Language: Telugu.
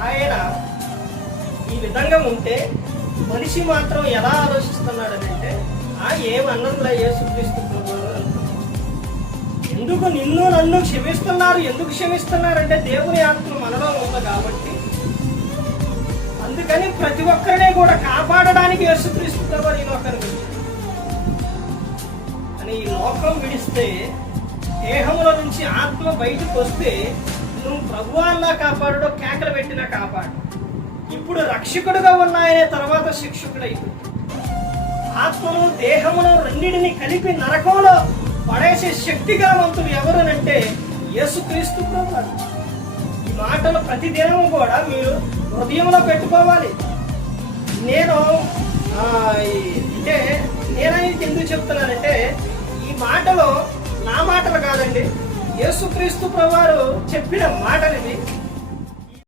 ఆయన ఈ విధంగా ఉంటే మనిషి మాత్రం ఎలా ఆలోచిస్తున్నాడనంటే ఆ ఏమన్నదిలా యేసుక్రీస్తు ప్రభు ఎందుకు నిన్ను నన్ను క్షమిస్తున్నారు ఎందుకు క్షమిస్తున్నారంటే దేవుని ఆత్మ మనలో ఉంది కాబట్టి. అందుకని ప్రతి ఒక్కరిని కూడా కాపాడడానికి యేసుక్రీస్తు ప్రభు ఈ లోకానికి అని ఈ లోకం విడిస్తే దేహంలో నుంచి ఆత్మ బయటకు వస్తే నువ్వు ప్రభువాల్లా కాపాడడో కేకలు పెట్టినా కాపాడు. ఇప్పుడు రక్షకుడుగా ఉన్న ఆయనే తర్వాత శిక్షకుడైపోయి ఆత్మను దేహమును రెండిటిని కలిపి నరకంలో పడేసే శక్తిగలవంతుడు ఎవరనంటే యేసుక్రీస్తు ప్రభు ఈ మాటలు ప్రతి దినము కూడా మీరు హృదయంలో పెట్టుకోవాలి. నేను అంటే నేనైతే ఎందుకు చెప్తున్నానంటే ఈ మాటలో యేసుక్రీస్తు ప్రభువారు చెప్పిన మాటలు ఇవి